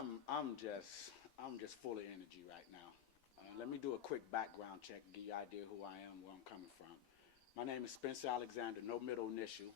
I'm just full of energy right now. Let me do a quick background check and give you an idea who I am, where I'm coming from. My name is Spencer Alexander, no middle initial.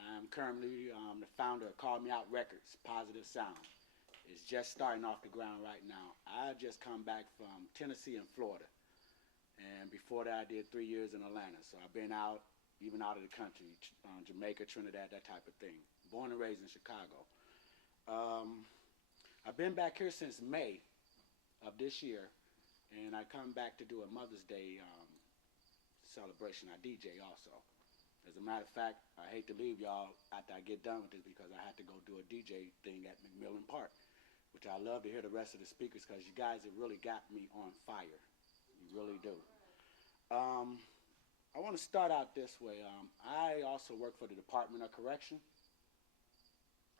I'm currently the founder of Call Me Out Records, Positive Sound. It's just starting off the ground right now. I just come back from Tennessee and Florida. And before that, I did 3 years in Atlanta. So I've been out, even out of the country, Jamaica, Trinidad, that type of thing. Born and raised in Chicago. I've been back here since May of this year, and I come back to do a Mother's Day celebration. I DJ also. As a matter of fact, I hate to leave y'all after I get done with this because I had to go do a DJ thing at McMillan Park, which I love to hear the rest of the speakers because you guys have really got me on fire. You really do. I want to start out this way. I also work for the Department of Correction,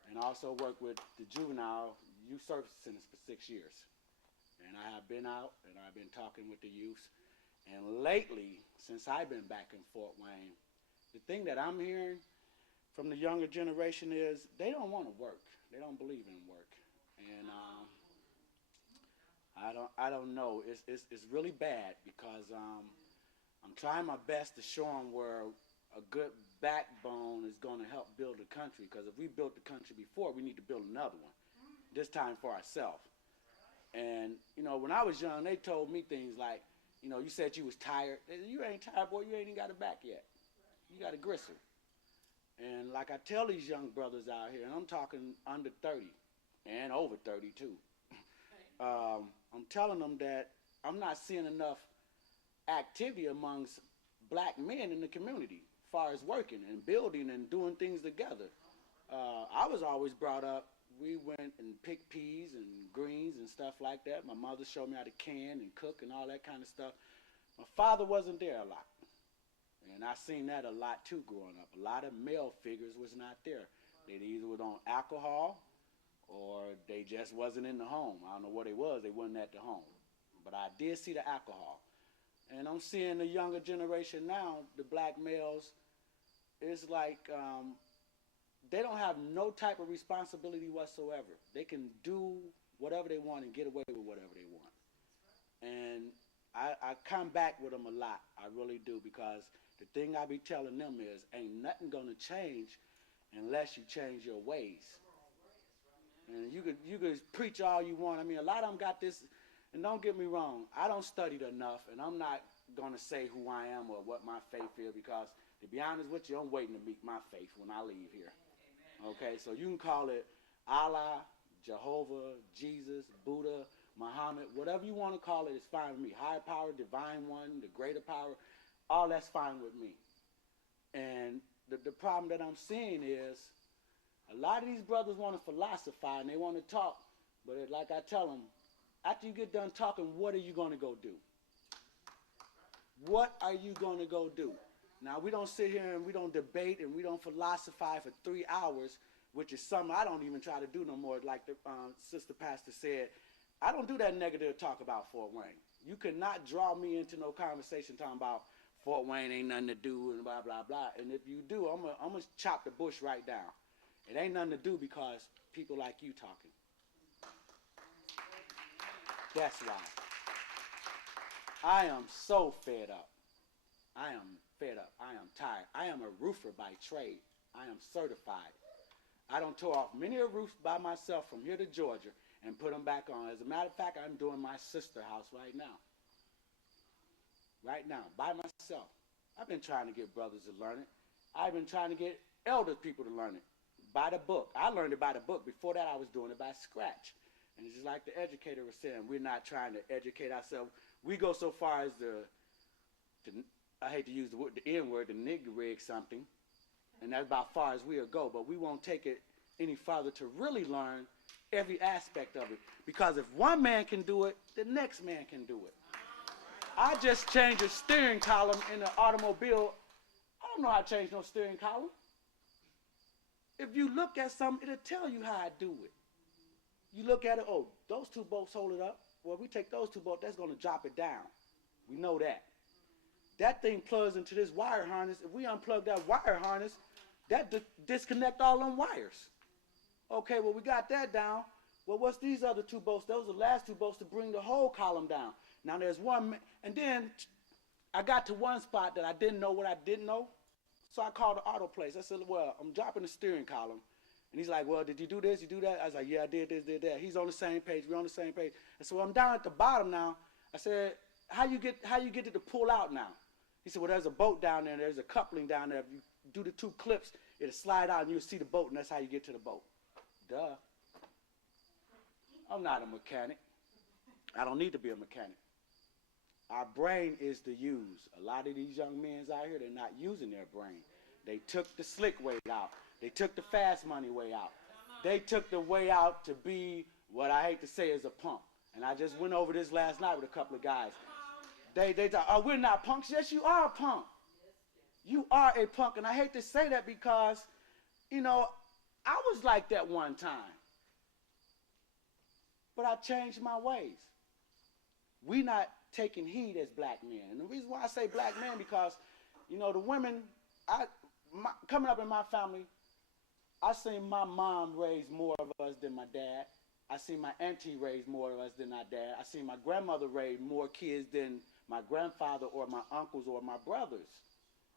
and I also work with the Juvenile Youth Service Centers for 6 years. And I have been out and I've been talking with the youth. And lately, since I've been back in Fort Wayne, the thing that I'm hearing from the younger generation is they don't want to work. They don't believe in work. And I don't know. It's really bad because I'm trying my best to show them where a good backbone is going to help build the country. Because if we built the country before, we need to build another one. This time for ourselves. And, you know, when I was young, they told me things like, you know, you said you was tired. You ain't tired, boy. You ain't even got it back yet. You got a gristle. And like I tell these young brothers out here, and I'm talking under 30 and over 30 too, I'm telling them that I'm not seeing enough activity amongst black men in the community as far as working and building and doing things together. I was always brought up, we went and picked peas and greens and stuff like that. My mother showed me how to can and cook and all that kind of stuff. My father wasn't there a lot. And I seen that a lot too growing up. A lot of male figures was not there. They either was on alcohol or they just wasn't in the home. I don't know what they was. They wasn't at the home. But I did see the alcohol. And I'm seeing the younger generation now, the black males, it's like they don't have no type of responsibility whatsoever. They can do whatever they want and get away with whatever they want. And I come back with them a lot. I really do, because the thing I be telling them is ain't nothing going to change unless you change your ways. And you could preach all you want. I mean, a lot of them got this, and don't get me wrong, I don't study enough, and I'm not going to say who I am or what my faith is, because to be honest with you, I'm waiting to meet my faith when I leave here. Okay, so you can call it Allah, Jehovah, Jesus, Buddha, Muhammad, whatever you want to call it is fine with me. Higher power, divine one, the greater power, all that's fine with me. And the problem that I'm seeing is a lot of these brothers want to philosophize and they want to talk, but like I tell them, after you get done talking, what are you going to go do? What are you going to go do? Now, we don't sit here and we don't debate and we don't philosophize for 3 hours, which is something I don't even try to do no more. Like the sister pastor said, I don't do that negative talk about Fort Wayne. You cannot draw me into no conversation talking about Fort Wayne ain't nothing to do and blah, blah, blah. And if you do, I'm going to chop the bush right down. It ain't nothing to do because people like you talking. That's why. I am so fed up. I am fed up. I am tired. I am a roofer by trade. I am certified. I don't tore off many a roofs by myself from here to Georgia and put them back on. As a matter of fact, I'm doing my sister's house right now. Right now, by myself. I've been trying to get brothers to learn it. I've been trying to get elder people to learn it by the book. I learned it by the book. Before that, I was doing it by scratch. And it's just like the educator was saying, we're not trying to educate ourselves. We go so far as I hate to use the N word, the nigger rig something, and that's about far as we'll go. But we won't take it any farther to really learn every aspect of it. Because if one man can do it, the next man can do it. I just changed a steering column in an automobile. I don't know how to change no steering column. If you look at something, it'll tell you how I do it. You look at it, oh, those two bolts hold it up. Well, if we take those two bolts, that's going to drop it down. We know that. That thing plugs into this wire harness. If we unplug that wire harness, that disconnect all them wires. Okay, well, we got that down. Well, what's these other two boats? Those are the last two boats to bring the whole column down. Now there's one, and then I got to one spot that I didn't know what I didn't know. So I called the auto place. I said, well, I'm dropping the steering column. And he's like, well, did you do this? You do that? I was like, yeah, I did this, did that. He's on the same page. We're on the same page. And so I'm down at the bottom now. I said, how you get it to pull out now? He said, well, there's a boat down there. And there's a coupling down there. If you do the two clips, it'll slide out and you'll see the boat, and that's how you get to the boat. Duh. I'm not a mechanic. I don't need to be a mechanic. Our brain is to use. A lot of these young men out here, they're not using their brain. They took the slick way out. They took the fast money way out. They took the way out to be what I hate to say is a punk. And I just went over this last night with a couple of guys. They thought, oh, we're not punks. Yes, you are a punk. You are a punk. And I hate to say that because, you know, I was like that one time. But I changed my ways. We not taking heed as black men. And the reason why I say black men because, you know, the women, coming up in my family, I seen my mom raise more of us than my dad. I seen my auntie raise more of us than my dad. I seen my grandmother raise more kids than my grandfather or my uncles or my brothers.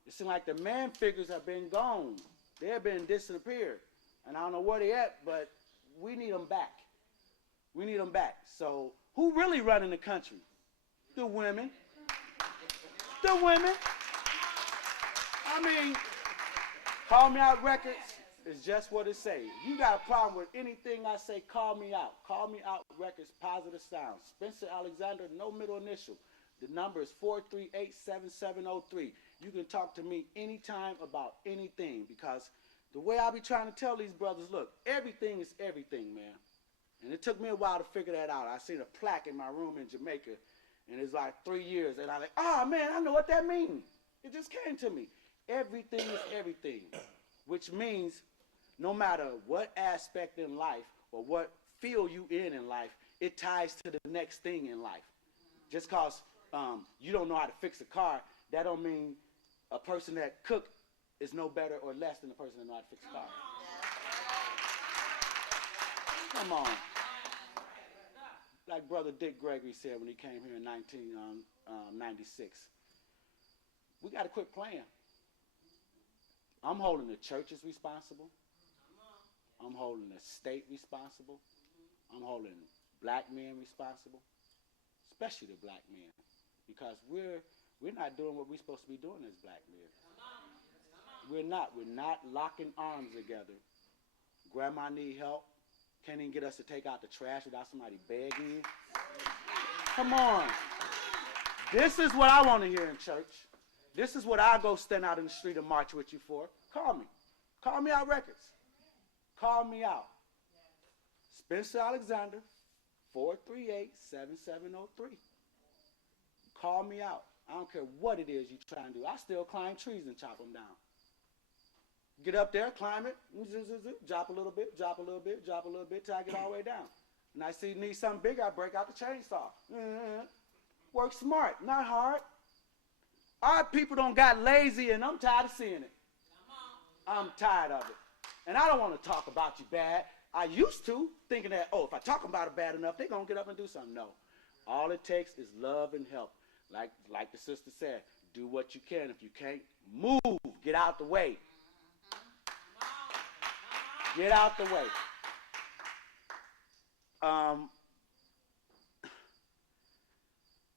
It seems like the man figures have been gone. They have been disappeared. And I don't know where they at, but we need them back. We need them back. So who really running the country? The women. The women. I mean, Call Me Out Records is just what it says. You got a problem with anything I say, call me out. Call Me Out Records, positive sound. Spencer Alexander, no middle initial. The number is 438-7703. You can talk to me anytime about anything because the way I be trying to tell these brothers, look, everything is everything, man. And it took me a while to figure that out. I seen a plaque in my room in Jamaica, and it's like 3 years, and I'm like, oh, man, I know what that means. It just came to me. Everything is everything, which means no matter what aspect in life or what field you in life, it ties to the next thing in life. Just because you don't know how to fix a car, that don't mean a person that cook is no better or less than the person that knows how to fix a car. Come on. Like Brother Dick Gregory said when he came here in 1996, we got to quit playing. I'm holding the churches responsible. I'm holding the state responsible. I'm holding black men responsible, especially the black men, because we're not doing what we're supposed to be doing as black men. We're not locking arms together. Grandma need help. Can't even get us to take out the trash without somebody begging. Come on. This is what I want to hear in church. This is what I go stand out in the street and march with you for. Call me. Call Me Out Records. Call me out. Spencer Alexander, 438-7703. Call me out. I don't care what it is you try and do. I still climb trees and chop them down. Get up there, climb it, drop a little bit, drop a little bit, drop a little bit till I get all the way down. And I see you need something bigger, I break out the chainsaw. Work smart, not hard. Our people don't got lazy, and I'm tired of seeing it. I'm tired of it. And I don't want to talk about you bad. I used to, thinking that, oh, if I talk about it bad enough, they're going to get up and do something. No. All it takes is love and help. Like the sister said, do what you can. If you can't, move. Get out the way. Get out the way.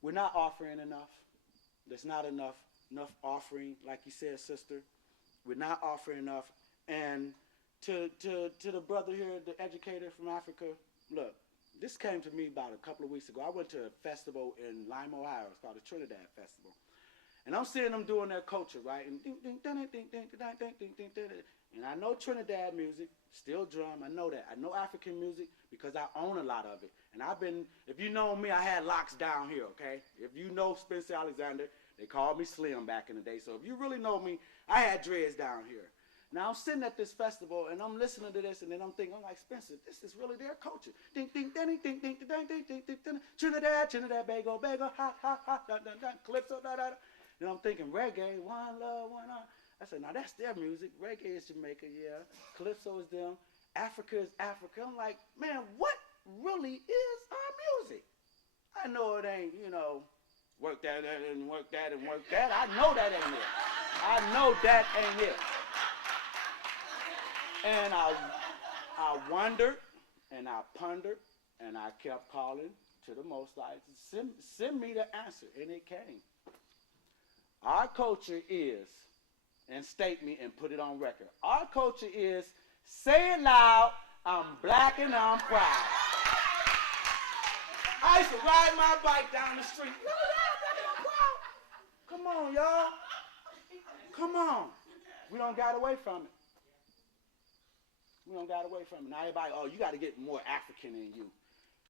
We're not offering enough. There's not enough offering, like you said, sister. We're not offering enough. And to the brother here, the educator from Africa, look, this came to me about a couple of weeks ago. I went to a festival in Lima, Ohio. It's called the Trinidad Festival. And I'm seeing them doing their culture, right? And I know Trinidad music, steel drum, I know that. I know African music because I own a lot of it. And if you know me, I had locks down here, okay? If you know Spencer Alexander, they called me Slim back in the day. So if you really know me, I had dreads down here. Now I'm sitting at this festival and I'm listening to this and then I'm thinking, I'm like, Spencer, this is really their culture. Ding, ding, ding, ding, ding, ding, ding, ding, ding, ding, Trinidad, bago, bago, hot, hot, hot, dun, dun, dun, calypso, da, da, da. Then I'm thinking reggae, one love, one heart. I said, now that's their music. Reggae is Jamaica, yeah. Calypso is them. Africa is Africa. I'm like, man, what work that and work that and work that. I know that ain't it. I know that ain't it. And I wondered and I pondered and I kept calling to the Most High. Send me the answer, and it came. Our culture is, and state me and put it on record. Our culture is, say it loud, I'm black and I'm proud. I used to ride my bike down the street. Come on, y'all. Come on. We don't got away from it. We don't got away from it. Now everybody, oh, you got to get more African in you.